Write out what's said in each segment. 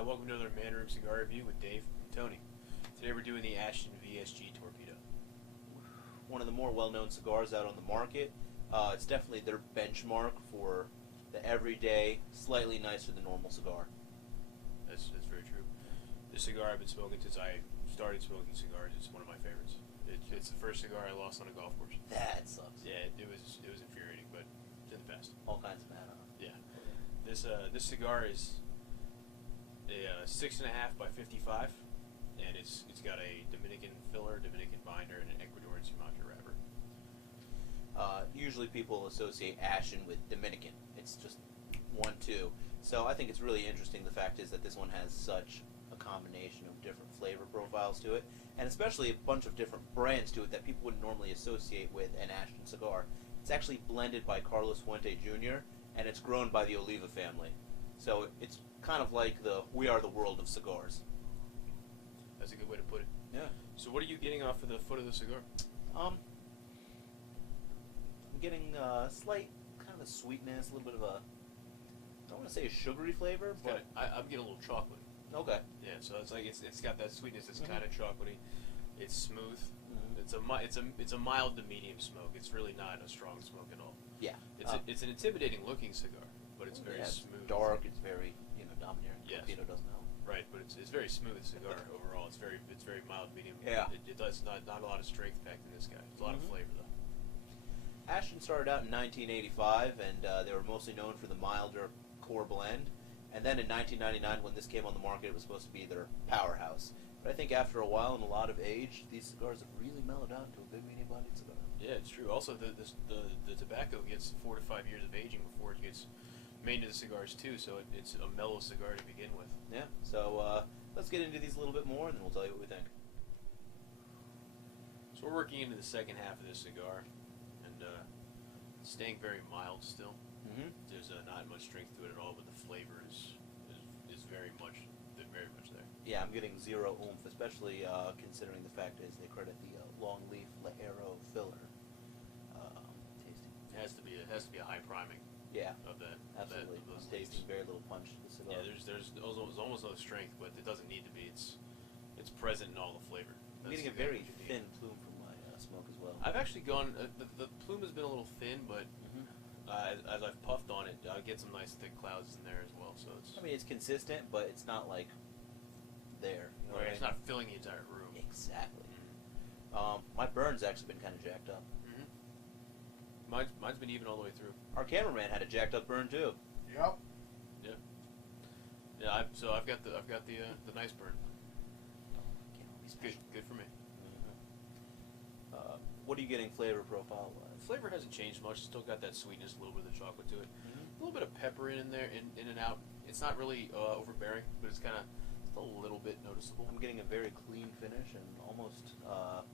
Hi, welcome to another Man Room Cigar Review with Dave and Tony. Today we're doing the Ashton VSG Torpedo. One of the more well-known cigars out on the market. It's definitely their benchmark for the everyday, slightly nicer than normal cigar. That's very true. This cigar I've been smoking since I started smoking cigars. It's one of my favorites. It's the first cigar I lost on a golf course. That sucks. Yeah, it was infuriating, but it's in the past. All kinds of mad, huh? Yeah. This cigar is a 6.5 by 55, and it's got a Dominican filler, Dominican binder, and an Ecuadorian Sumatra wrapper. Usually people associate Ashton with Dominican. It's just 1-2. So I think it's really interesting. The fact is that this one has such a combination of different flavor profiles to it, and especially a bunch of different brands to it that people wouldn't normally associate with an Ashton cigar. It's actually blended by Carlos Fuente Jr., and it's grown by the Oliva family. So it's kind of like we are the world of cigars. That's a good way to put it. Yeah. So what are you getting off of the foot of the cigar? I'm getting a slight kind of a sweetness, a little bit of a, I don't want to say a sugary flavor, but I'm getting a little chocolatey. Okay. Yeah, so it's like it's got that sweetness. It's kind of chocolatey. It's smooth. It's a mild to medium smoke. It's really not a strong smoke at all. Yeah. It's an intimidating looking cigar, but it's very smooth. It's dark. It's very domineering. Yes. Torpedo doesn't help. Right, but it's very smooth cigar overall. It's very mild medium. Yeah. It does not a lot of strength packed in this guy. There's a lot of flavor though. Ashton started out in 1985, and they were mostly known for the milder core blend. And then in 1999, when this came on the market, it was supposed to be their powerhouse. But I think after a while and a lot of age, these cigars have really mellowed out into a good medium-bodied cigar. Yeah, it's true. Also, the tobacco gets 4 to 5 years of aging before it gets made into the cigars too, so it's a mellow cigar to begin with. Yeah, so let's get into these a little bit more, and then we'll tell you what we think. So we're working into the second half of this cigar, and staying very mild still. There's not much strength to it at all, but the flavor is very much there. Yeah, I'm getting 0 oomph, especially considering the fact is they credit the long leaf Lajero filler. Tasting. It has to be a high priming. Yeah, of that. Absolutely. Of those tasting leaves. very little punch to the cigar. Yeah, there's almost no strength, but it doesn't need to be. It's present in all the flavor. I'm getting a very thin plume from my smoke as well. I've actually gone. The plume has been a little thin, but as I've puffed on it, I get some nice thick clouds in there as well. So it's. I mean, it's consistent, but it's not like there. You know right, what it's I mean? not filling the entire room. Exactly. My burn's actually been kind of jacked up. Mine's been even all the way through. Our cameraman had a jacked up burn too. Yep. Yeah. Yeah. I've got the nice burn. Good for me. What are you getting flavor profile wise? Flavor hasn't changed much. Still got that sweetness, a little bit of chocolate to it. A little bit of pepper in there, in and out. It's not really overbearing, but it's kind of a little bit noticeable. I'm getting a very clean finish and almost a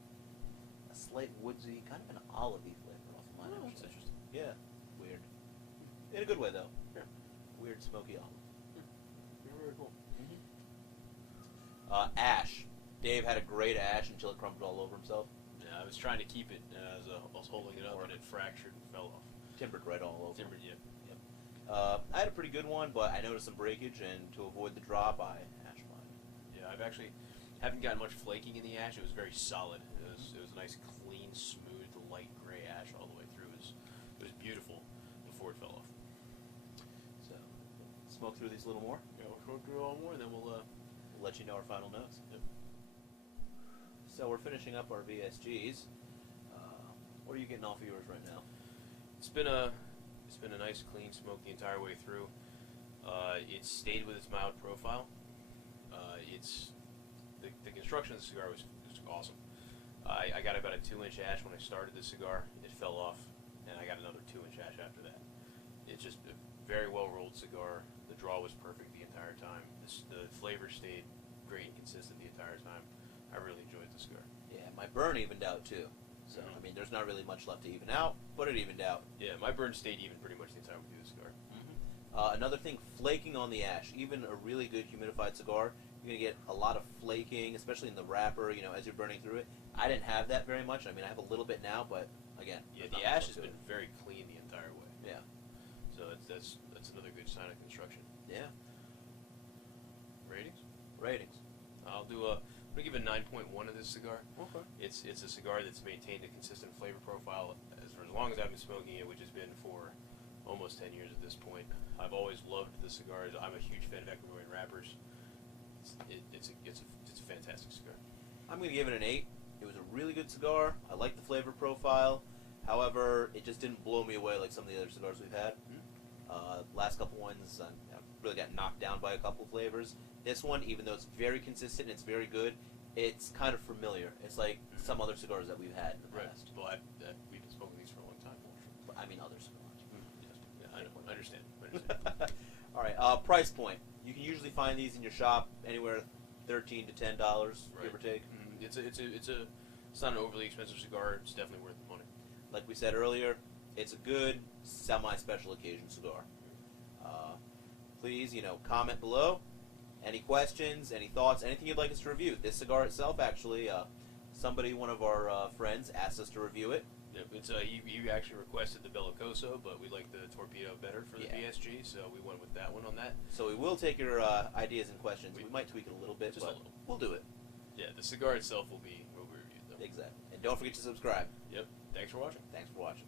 slight woodsy, kind of an olivey flavor off of mine. Oh, that's interesting. Yeah. Weird. In a good way, though. Yeah. Weird smoky olive. Very cool. Ash. Dave had a great ash until it crumbled all over himself. Yeah, I was trying to keep it as I was holding it up, and it fractured and fell off. Timbered right all over. Timbered, yeah. Yep. I had a pretty good one, but I noticed some breakage, and to avoid the drop, I ashed mine. Yeah, I've actually haven't gotten much flaking in the ash. It was very solid. It was a nice, clean, smooth, light gray ash all the way through. It was beautiful before it fell off. So, smoke through these a little more. Yeah, we'll smoke through all more, and then we'll let you know our final notes. Yep. So we're finishing up our VSGs. What are you getting off of yours right now? It's been a nice, clean smoke the entire way through. It's stayed with its mild profile. It's the construction of the cigar was awesome. I got about a 2-inch ash when I started the cigar. It fell off, and I got another 2-inch ash after that. It's just a very well rolled cigar. The draw was perfect the entire time. The flavor stayed great and consistent the entire time. I really enjoyed the cigar. Yeah, my burn evened out too. So, I mean, there's not really much left to even out, but it evened out. Yeah, my burn stayed even pretty much the entire way through the cigar. Another thing, flaking on the ash. Even a really good humidified cigar, you're going to get a lot of flaking, especially in the wrapper, as you're burning through it. I didn't have that very much. I mean, I have a little bit now, but again. Yeah, the ash has been very clean the entire way. Yeah. So that's another good sign of construction. Yeah. Ready Ratings. I'll do a. I'm gonna give it a 9.1 of this cigar. Okay. It's a cigar that's maintained a consistent flavor profile for as long as I've been smoking it, which has been for almost 10 years at this point. I've always loved the cigars. I'm a huge fan of Ecuadorian wrappers. It's a fantastic cigar. I'm going to give it an 8. It was a really good cigar. I like the flavor profile. However, it just didn't blow me away like some of the other cigars we've had. Last couple ones, I really got knocked down by a couple flavors. This one, even though it's very consistent and it's very good, it's kind of familiar. It's like some other cigars that we've had in the past. Well, we've been smoking these for a long time. I mean other cigars. Yes. Yeah, I understand. All right, price point. You can usually find these in your shop anywhere $13 to $10, give or take. It's not an overly expensive cigar. It's definitely worth the money. Like we said earlier, it's a good semi-special occasion cigar. Please, comment below. Any questions, any thoughts, anything you'd like us to review. This cigar itself, actually, one of our friends, asked us to review it. Yeah, he actually requested the Bellicoso, but we like the Torpedo better for the VSG, so we went with that one on that. So we will take your ideas and questions. We might tweak it a little bit, just but a little. We'll do it. Yeah, the cigar itself will be reviewed, though. Exactly. And don't forget to subscribe. Yep. Thanks for watching. Thanks for watching.